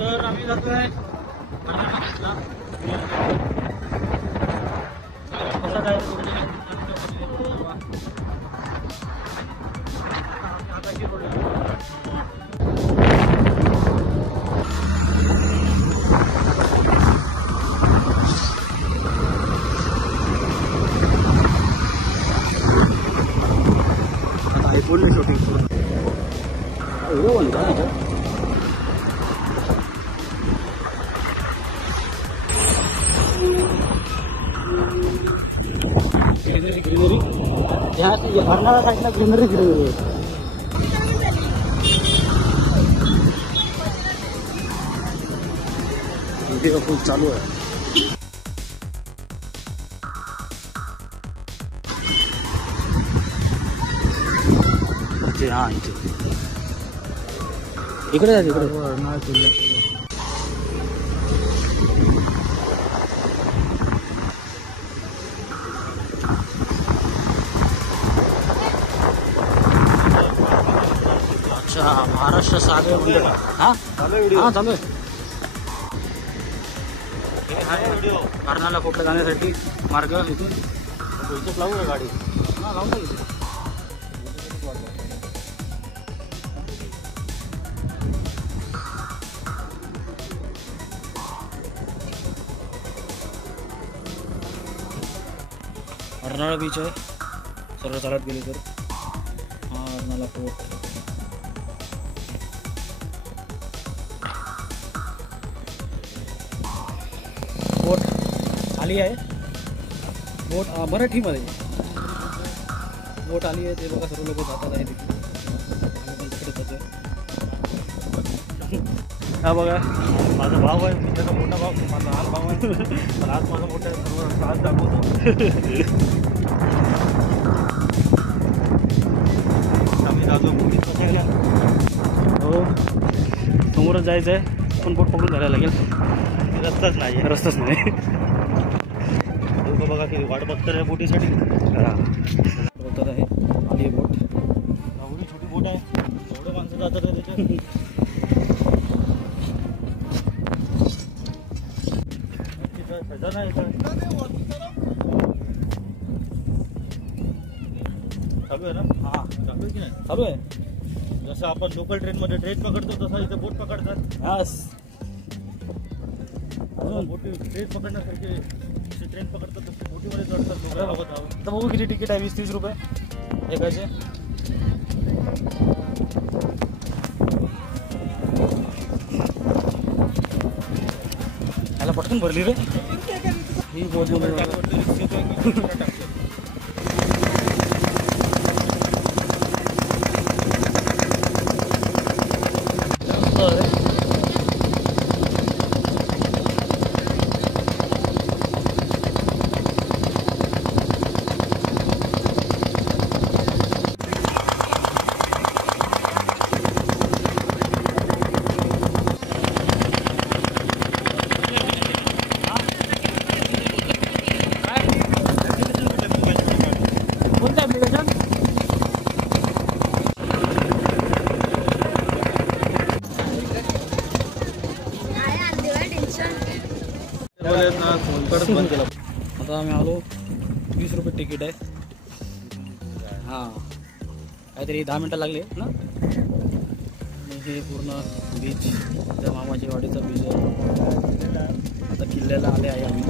तर आम्ही जातोय कसं काय आयफोन शूटिंग ग्रीनरी यहाँ से ये भरनाला साइड में ग्रीनरी है। वीडियो फुल चालू है। हाँ इकडे जा तिकडे अच्छा महाराष्ट्र सागर मंदिर हाँ हाँ चालू आहे कर्नाला कोटला जाण्यासाठी मार्ग इथून इथेच लावू ना गाडी हां लावून टाक इथे अर्नाळा बीच आहे सरळ चालत गेले तर हा अर्नाळा पोर्ट बोट आली आहे बोट मराठीमध्ये बोट आली आहे ते बघा सर्व लोक जातात आहे तिकडे हा बघा माझा भाव आहे मी त्याचा मोठा भाव माझा लहान भाव आहे पण आज माझा मोठा सर्व आज दाखवतो आम्ही जातो बोटीत बसायला हो समोरच जायचं आहे पण बोट पकडून जायला लागेल रस्ताच नाही रस्ताच नाही लोक बघा की वाट बघतात आहे बोटीसाठी बघतात आहे आली बोट एवढी छोटी बोट आहे एवढे माणसं जातात आहे त्याच्यात नाही चालू आहे ना हां चालू आहे की नाही चालू आहे जसं आपण लोकल ट्रेनमध्ये ट्रेन पकडतो तसं इथे बोट पकडतात हास बोटी ट्रेन पकडण्यासारखे ट्रेन पकडतात तसे बोटीमध्ये चढतात लोक तर बघू किती तिकीट आहे 20-30 रुपये एकाचे याला पटकन भरली रे ही बोट बंद केला आता आम्ही आलो 20 रुपये तिकीट आहे हां काहीतरी 10 मिनटं लागले ना हे पूर्ण बीच त्या मामाची वाडीचा बीच आहे आता किल्ल्याला आले आहे आम्ही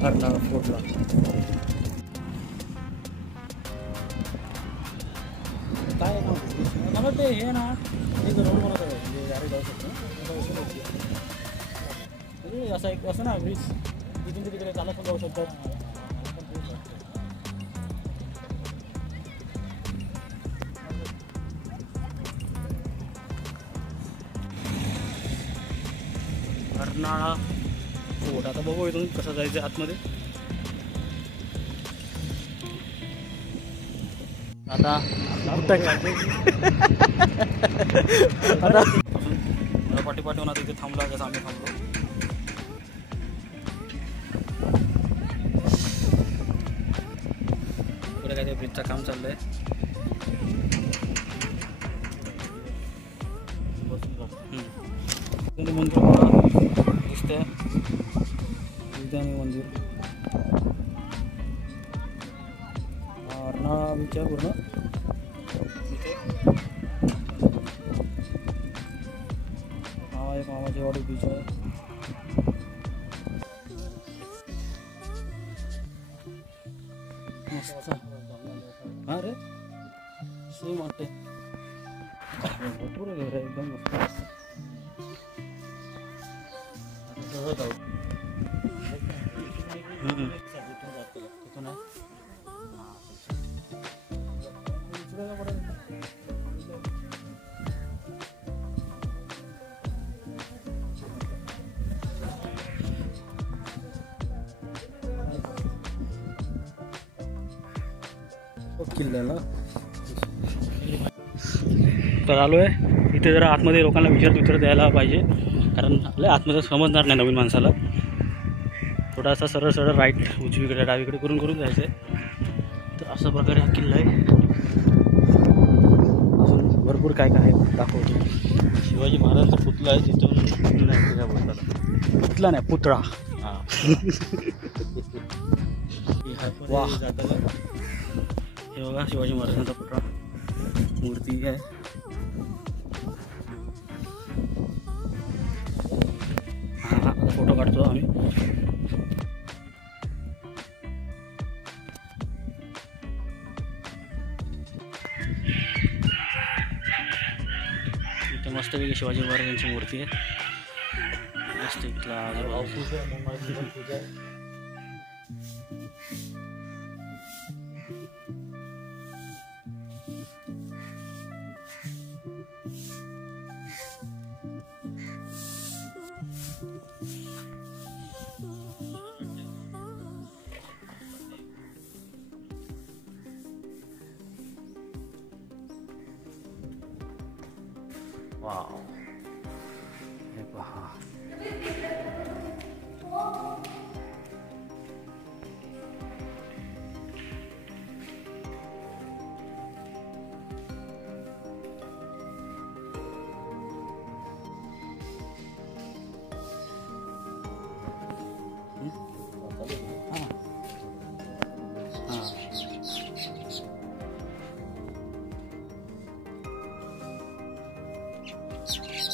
कर्नाळा फोर्टला काय ना मला वाटतं हे ना एक रोड बनवत आहे म्हणजे गाडी जाऊ शकतो असा एक असं ना ब्रिज इथून तिकडे चालत पण जाऊ शकतात कर्नाळा फोर्ट आता बघू इथून कसं जायचं आतमध्ये आता पाठी पाठवून आता इथे थांबला कसं आम्ही थांबलो पुढे काय ते ब्रिजचं काम चाललंय मंदिर बघा दिसतंय, विद्यानी मंदिर अर्नाळा बीच आहे पूर्ण इथे. हा एक मामाचीवाडी बीच आहे. मस्त हा रे सेम वाटते. भरपूर घर आहे एकदम मस्त. तिथून आहे किल्ल्याला. तर आलो आहे इथे. जरा आतमध्ये लोकांना विचार द्यायला पाहिजे, कारण आपल्या आतमध्ये समजणार नाही नवीन माणसाला. थोडासा सरळ सरळ राईट उजवीकडे डावीकडे करून जायचं आहे. तर अशा प्रकारे हा किल्ला आहे. अजून भरपूर काय काय आहे दाखवतो. शिवाजी महाराजांचा पुतळा आहे, तिथून नाही त्या बोलताना पुतळा नाही पुतळा. हां वा, हे बघा शिवाजी महाराजांचा पुतळा मूर्ती आहे. हा फोटो काढतो आम्ही. इथे मस्तपैकी शिवाजी महाराजांची मूर्ती आहे. मस्त इथला वाव, हे पहा.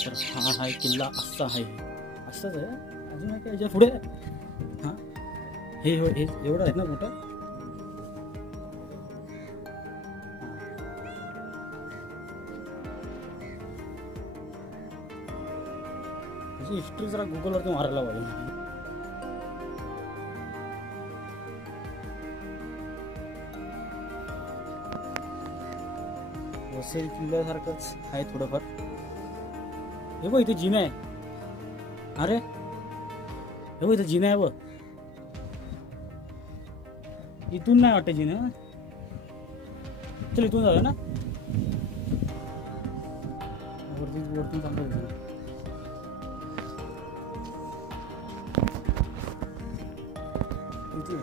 तर हा किल्ला असा आहे, असंच आहे. अजून आहे का याच्या पुढे? हां हे एवढं आहे ना मोठं. त्याची हिस्ट्री जरा गुगलवरती मारायला पाहिजे. वसई किल्ल्यासारखंच आहे थोडंफार. हे बघ इथे जिना आहे. अरे हे बघ इथे जिना आहे बघ. इथून नाही वाटत जिना. चल इथून जाऊया ना. वरतून चांगलं इथे.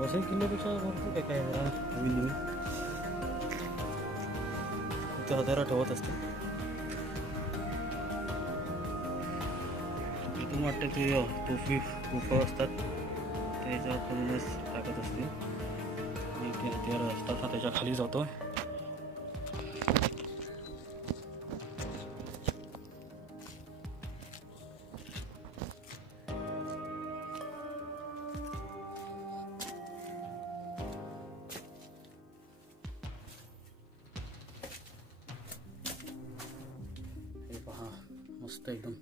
वसई किल्ल्यापेक्षा भरपूर काय काय जरा नवीन नवीन इथे हजारा ठेवत असते. इथून वाटतं की तुफा असतात त्याच्याकडूनच टाकत असते. इथे हत्यार असतात ना त्याच्या खाली जातो. मस्त एकदम.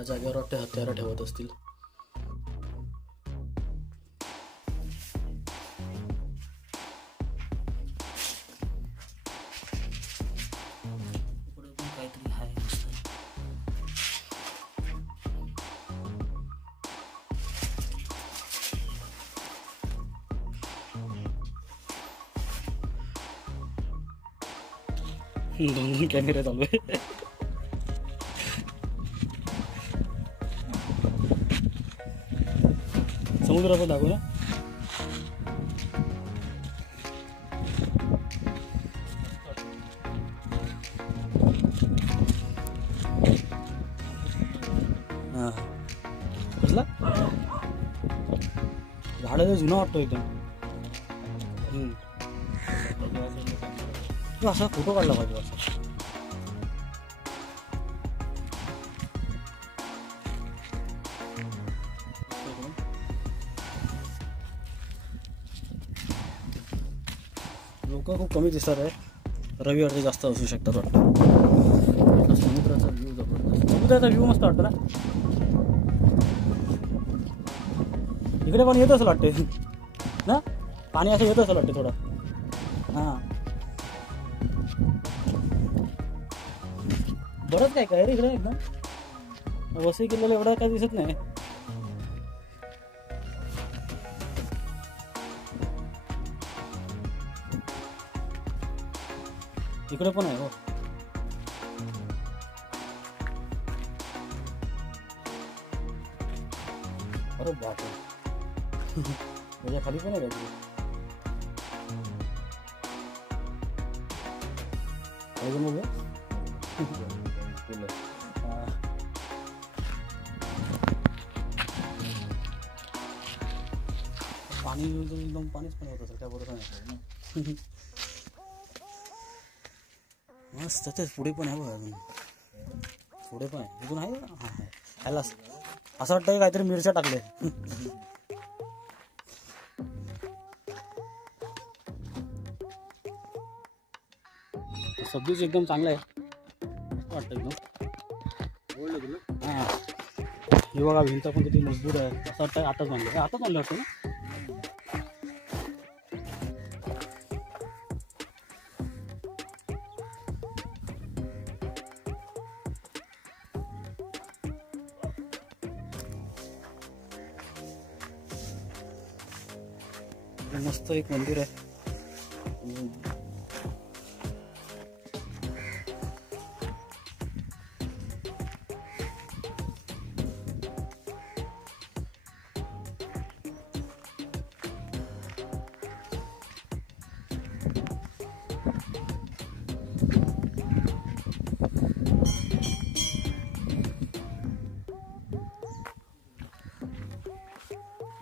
ह्या जागेवर वाटते हत्यारं ठेवत असतील. इकडे पण काहीतरी आहे मस्त. दोन कॅमेरे चालू आहे. समुद्र पण दाखवू ना. हा कसला झाडाचा जुना वाटतो एकदम. असा फोटो काढला पाहिजे असा. लोक खूप कमी दिसतात आहे. रविवारचे जास्त असू शकतात वाटतं. समुद्राचा व्ह्यू जबरदस्त. समुद्राचा व्ह्यू मस्त वाटतं ना. इकडे पण येत असेल वाटते ना. पाणी असं येत असेल वाटते थोडं. हां बरंच काय काय रे इकडे एकदम. वसई किल्ल्याला एवढा काय दिसत नाही. इकडे पण आहे हो. अरे बापरे त्याच्या खाली पण आहे काहीतरी. पाणी एकदम पाणीच पण होत असेल त्या बरोबर नाही. मस्त तेच पुढे पण आहे बघा. अजून पुढे पण आहे. अजून आहे. हां ह्याला असं वाटतं काहीतरी मिरच्या टाकले. सब्जीच एकदम चांगलं आहे. मस्त वाटतं एकदम. हां हे बघा भिंत पण किती मजबूत आहे. असं वाटतं आताच बांधलं. आताच बांधलं वाटतं ना. मस्त एक मंदिर आहे.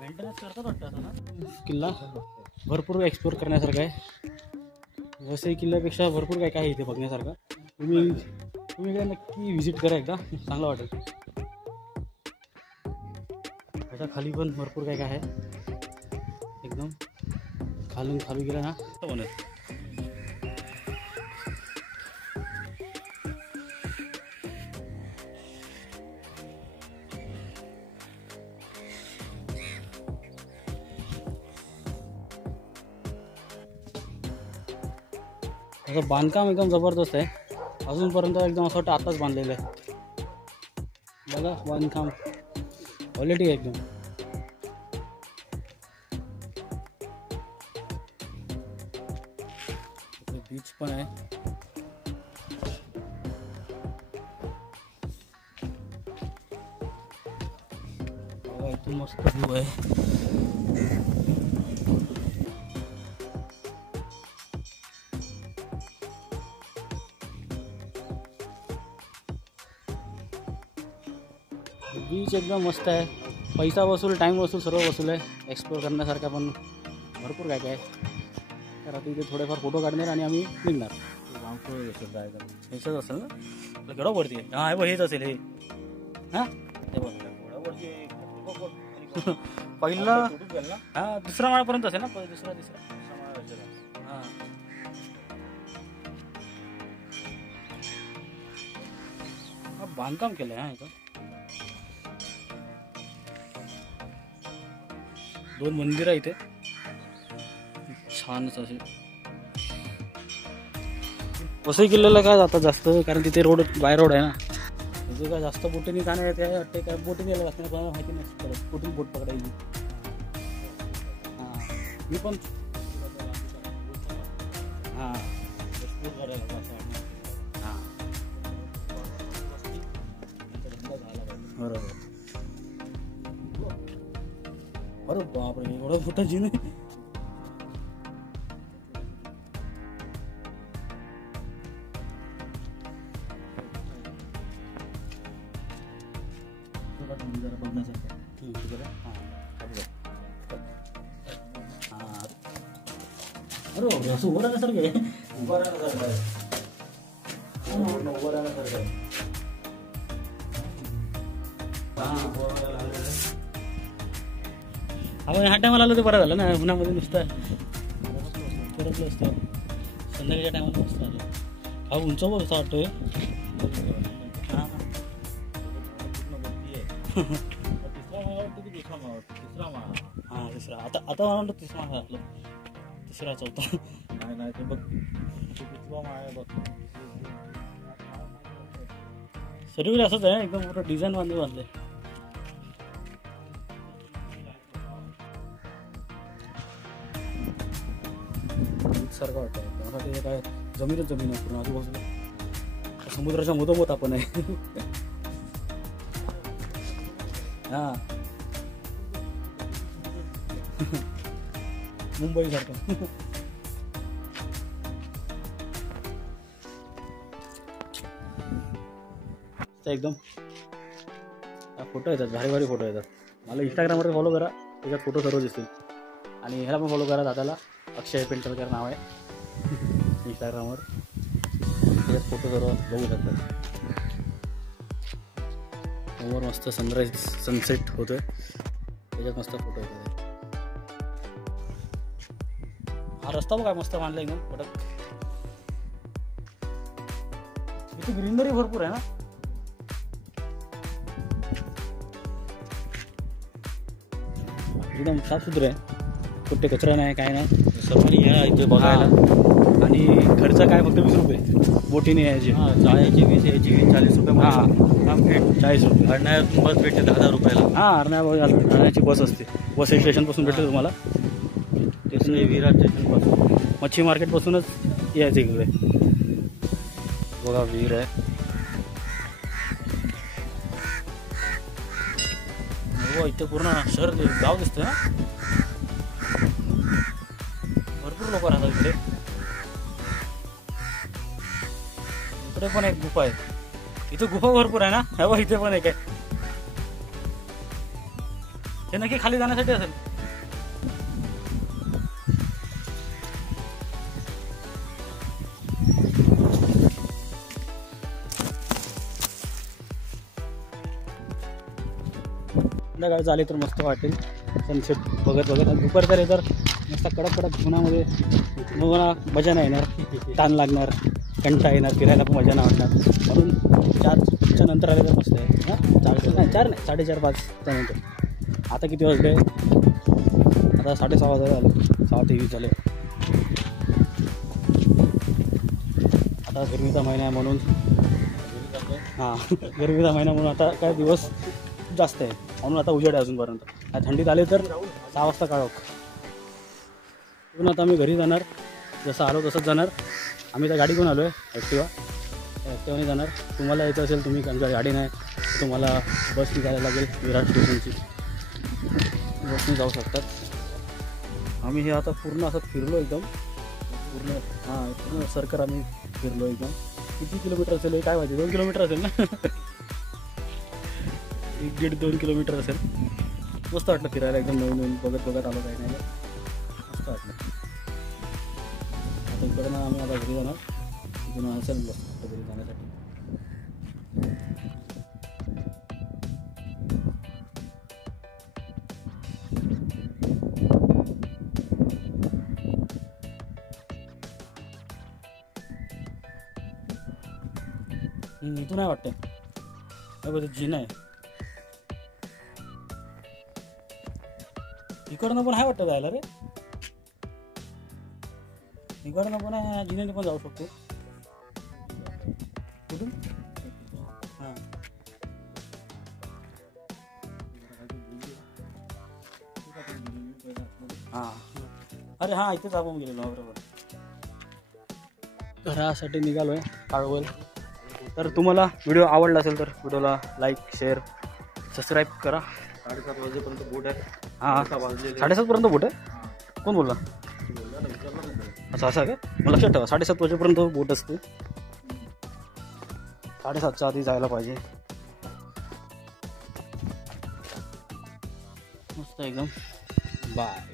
मेंटेनन्स करतात वाटतं असं ना. किल्ला भरपूर एक्सप्लोर करण्यासारखं आहे. वसई किल्ल्यापेक्षा भरपूर काय काय आहे इथे बघण्यासारखं. तुम्ही इकडे नक्की व्हिजिट करा एकदा. चांगलं वाटेल. त्याच्या खाली पण भरपूर काय काय आहे. एकदम खाली गेलं ना बनेल. त्याचं बांधकाम एकदम जबरदस्त आहे. अजूनपर्यंत एकदम असं वाटतं आताच बांधलेलं आहे. बघा बांधकाम क्वालिटी आहे एकदम. बीच पण आहे. बघा इथून मस्त व्ह्यू आहे. बीच एकदम मस्त आहे. पैसा वसूल, टाईम वसूल, सर्व वसूल आहे. एक्सप्लोर करण्यासारखा पण भरपूर काय काय आहे. तर आता इथे थोडेफार फोटो काढणार आणि आम्ही निघणार. ह्याच्याच असेल ना. आपलं केवढा वरती आहे. हां हे बघ हेच असेल हे. हां हे बघ पहिला हां दुसरा माळापर्यंत असेल ना. दुसरा तिसरा हां. बांधकाम केलं आहे हां इथं. 2 मंदिर आहे इथे छानच असे. वसई किल्ल्याला काय जातात जास्त, कारण तिथे रोड बाय रोड आहे ना, तिथे काय जास्त बोटीने जाणं येते वाटते, काय बोटीने यायला लागते कोणाला माहिती नाही कुठून बोट पकडायची. हां मी पण हां हां बरोबर. अरे बापरे एवढं मोठं जिन आहे. अरे असं उभं राहण्यासारखं आहे. उभं राहण्यासारखं आहे. उभं राहण्यासारखं आहे. आपण ह्या टायमाला आलो ते बरं झालं ना, उन्हामध्ये नुसतं फिरतलं असतं. संध्याकाळच्या टायमाला मस्त आलं. हा उंच बघ वाटतोय. हां तिसरा. आता आता मला वाटतं तिसरा घातलं. तिसरा चौथा नाही ते बघ सर्व असंच आहे एकदम मोठं डिझाईन बांधले. सारखं वाटतं मला ते काय जमीन आहे पूर्ण आजूबाजूला. समुद्राच्या मधोमध आपण आहे. हां मुंबई सारखं. एकदम फोटो येतात, भारी फोटो येतात. मला इंस्टाग्रामवर फॉलो करा, त्याच्यात फोटो सर्व दिसतील. आणि ह्याला पण फॉलो करा, दादाला अक्षय पेंटरकर नाव आहे इंस्टाग्रामवर. त्याच्यात फोटो सर्व बघू शकतात. समोर मस्त सनराईज सनसेट होतोय, त्याच्यात मस्त फोटो येतात. हा रस्ता बघा मस्त बांधला एकदम कडक. इथे ग्रीनरी भरपूर आहे ना. एकदम साफसुथरं आहे, कुठे कचरा नाही काय नाही. सर्वांनी या इथे बघायला. आणि खर्च काय फक्त 20 रुपये बोटीने यायचे. हां जायची 20 यायची 40 रुपये. हां 40 रुपये. अरण्यात बस भेटते 10 रुपयाला. हां अरण्याची बस असते. वसई स्टेशनपासून भेटते तुम्हाला. ते विरार स्टेशनपासून मच्छी मार्केटपासूनच यायचं इकडे. बघा विहीर आहे. हो इथे पूर्ण शहर गाव दिसतंय ना. भरपूर लोक राहतात इकडे. इकडे पण एक गुफा आहे. इथे गुफा भरपूर आहे ना. हो इथे पण एक आहे. हे नक्की खाली जाण्यासाठी असेल. संध्याकाळी झाली तर मस्त वाटेल सनसेट बघत. दुपार तर तर मस्त कडक उन्हामध्ये मग मजा नाही येणार, ताण लागणार, कंटा येणार, फिरायला पण मजा नाही वाटणार. म्हणून 4च्या नंतर आले तर मस्त आहे. हां 4 नाही 4:30 5 त्यानंतर. आता किती वाजले? आता 6:30 वाजता झालं. 6:23 झाले. आता गरमीचा महिना आहे म्हणून. हां गरमीचा महिना म्हणून आता काय दिवस जास्त आहे म्हणून आता उजेड आहे अजूनपर्यंत. थंडीत आले तर 6 वाजता काढो. म्हणून आता आम्ही घरी जाणार. जसं आलो तसंच जाणार. आम्ही त्या गाडी घेऊन आलो आहे ॲक्टिवाने जाणार. तुम्हाला यायचं असेल तुम्ही आमच्या गाडी नाही तुम्हाला बसने जायला लागेल. विरार स्टेशनची बसने जाऊ शकतात. आम्ही हे आता पूर्ण असं फिरलो एकदम पूर्ण. हां पूर्ण सर्कल आम्ही फिरलो एकदम. किती किलोमीटर असेल हे काय माहिती. 2 किलोमीटर असेल ना. 1-1.5-2 किलोमीटर असेल. मस्त वाटलं फिरायला एकदम. नवीन बघत आलो काही नाही. मस्त वाटलं. आता इकडं ना आम्ही आता घरी जाणार. तिथून असेल मस्त घरी जाण्यासाठी. इथून नाही वाटतं जिन आहे. इकडनं पण आहे वाटतं जायला रे, इकडनं पण आहे, जिनेने पण जाऊ शकतो. कुठून? हां हां अरे हां इथेच आपण गेलेलो बरोबर. घरासाठी निघालो आहे काळवल. तर तुम्हाला व्हिडिओ आवडला असेल तर व्हिडिओला लाईक शेअर सबस्क्राईब करा. 7:30 वाजेपर्यंत बोट आहे. हां 7:30पर्यंत बोट आहे. कोण बोलला? असं असं काय, मला लक्षात ठेवा 7:30 वाजेपर्यंत बोट असते. 7:30च्या आधी जायला पाहिजे. मस्त एकदम. बाय.